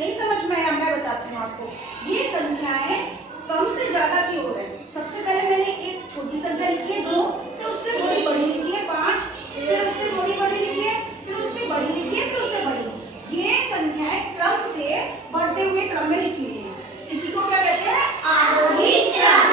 नहीं समझ में आया, मैं बताती हूँ आपको। ये संख्याएं कम से ज्यादा की ओर है। सबसे पहले मैंने एक छोटी संख्या लिखी है 2, फिर उससे थोड़ी बड़ी लिखी है 5, फिर उससे थोड़ी बड़ी लिखी है, फिर उससे बड़ी लिखी है, फिर उससे बड़ी। ये संख्याएं क्रम से बढ़ते हुए क्रम में लिखी हुई है। इसी को क्या कहते हैं? आरोही क्रम।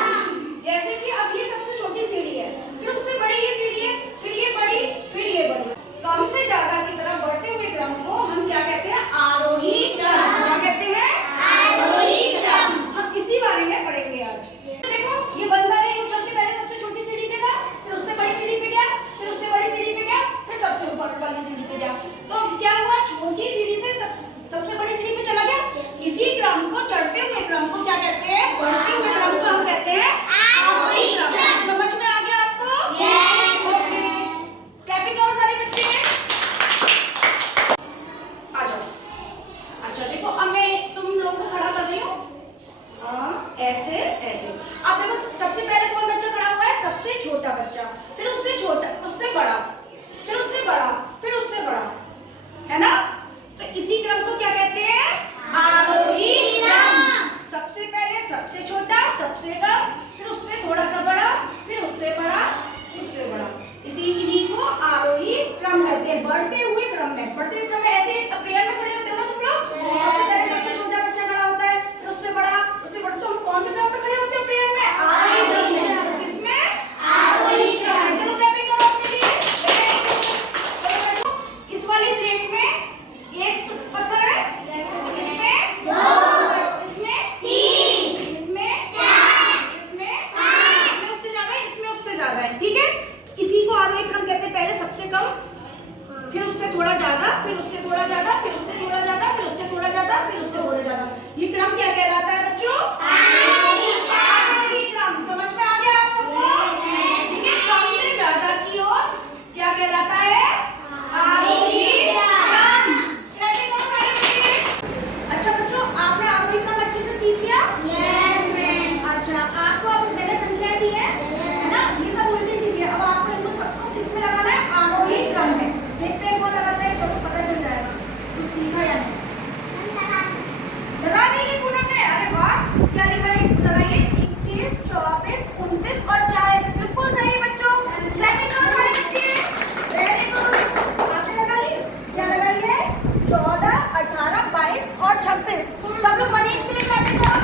जैसे कि अब ये सबसे छोटी सीढ़ी है, फिर उससे बड़ी ये सीढ़ी है, फिर ये बड़ी, फिर ये बड़ी। कम से ज्यादा की तरफ बढ़ते हुए क्रम को हम क्या कहते हैं? आरोही क्रम। क्या कहते हैं? आरोही क्रम। हम इसी बारे में पढ़ेंगे आज। तो देखो ये बंदर है, उछल के पहले सबसे छोटी सीढ़ी पे था, फिर उससे बड़ी सीढ़ी पे गया, फिर उससे बड़ी सीढ़ी पे गया, फिर सबसे ऊपर वाली सीढ़ी पे गया। तो क्या हुआ? छोटी सीढ़ी से सबसे बड़ी सीढ़ी पे चला गया। इसी क्रम को, चढ़ते हुए क्रम को क्या कहते हैं? बढ़ते हुए क्रम को हम कहते हैं आरोही क्रम। समझ में आ गया आपको? ओके, क्लैपिंग करो सारे बच्चे। आ जाओ। अच्छा देखो, अब मैं तुम लोगों को खड़ा कर रही हूँ ऐसे ऐसे। अब देखो सबसे पहले कौन बच्चा खड़ा हुआ है? सबसे छोटा बच्चा, फिर उससे छोटा, उससे बड़ा, फिर उससे बड़ा, फिर उससे बड़ा, है ना? तो इसी क्रम को क्या कहते हैं? आरोही क्रम। सबसे पहले सबसे छोटा, सबसे कम, फिर उससे थोड़ा सा बड़ा, फिर उससे बड़ा, उससे बड़ा। इन्हीं को आरोही क्रम कहते हैं। बढ़ते हुए क्रम में, बढ़ते हुए क्रम में ऐसे प्रेयर में खड़े होते हो ना तुम लोग। सबसे पहले सबसे छोटा बच्चा खड़ा होता है, फिर उससे बड़ा, उससे बड़ा। तो हम कौन से क्रम में खड़े होते हो प्रेयर में? आरोही क्रम में। इसमें आरोही क्रम। चलो क्लैपिंग करो अपने लिए। इस वाली प्लेट में एक पत्थर है, इसमें 2, इसमें 3, इसमें 4, इसमें 5, इसमें उससे ज्यादा है, इसमें उससे ज्यादा है। ठीक है, इसी को आरोही क्रम कहते हैं। पहले सबसे कम, फिर उससे थोड़ा ज्यादा, फिर उससे थोड़ा ज्यादा, फिर उससे थोड़ा ज्यादा, फिर उससे थोड़ा ज्यादा, फिर उससे थोड़ा ज्यादा। ये क्रम क्या कहलाता है बच्चों? आरोही क्रम। समझ में आ गया आप सबको? ठीक है, कम से ज्यादा की ओर क्या कहलाता है? आरोही क्रम। क्लैपिंग करो सारे बच्चे। अच्छा बच्चों, आपने आरोही क्रम अच्छे से सीख लिया? अच्छा, आपको अब मैंने संख्याएं दी है ना, ये सब उल्टी सीधी है। अब आपको इनको सबको किसमें लगाना है? आरोही क्रम में। देखते हैं कौन लगाता है। चलो पता चल जाएगा कुछ सीखा या नहीं। लगा देंगे पूनम ने? अरे वाह, क्या लिखा है? लगाइए 21, 24, 29 और 40। बिल्कुल सही बच्चों। क्लैपिंग करो सारे बच्चे। Very good. आपने लगा ली? क्या लगाई है? 14, 18, 22 और 26। सब लोग मनीष के लिए क्लैपिंग करो।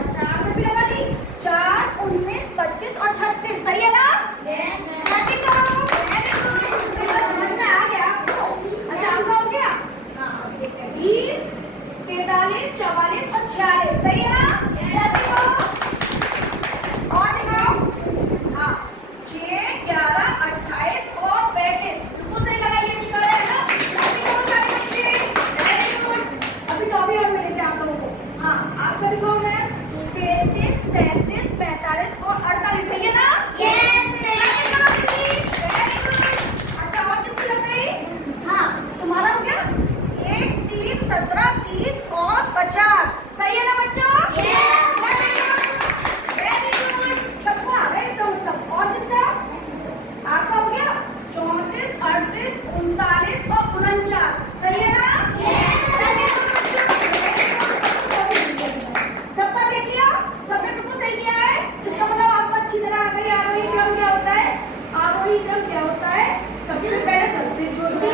अच्छा, आपने भी लगा ली? 4, 19, 25 और 36। सही है ना? क्लैपिंग करो। समझ में आ गया आपको? अच्छा, आपका हो गया? हाँ, अभी देखते हैं। 20, 43, 44 और 46। सही है ना? क्लैपिंग करो। और दिखाओ। हाँ, 6, 11, 28 और 35। बिल्कुल सही लगाइए। शिकार है ना? क्लैपिंग करो सारे बच्चे। Very good. अभी टॉपी और मिलेंगे आप लोगों को। हाँ, आपका दिखाओ मैं। 33, 37, 45 और 48। सही है ना? क्लैपिंग करो प्लीज। Very good. अच्छा, और किसकी लग गई? हाँ, तुम्हारा हो गया 1, 3, 17, 30 और 50। सही है ना बच्चों? Very good. सबको आ गया इसका मतलब। और किसका? आपका हो गया 34, 38, 39 और 49। सही है ना? सबका देख लिया? सबने बिल्कुल सही किया है। इसका मतलब आपको अच्छी तरह आ गई। आरोही क्रम क्या होता है? आरोही क्रम क्या होता है? सबसे पहले सबसे छोटी,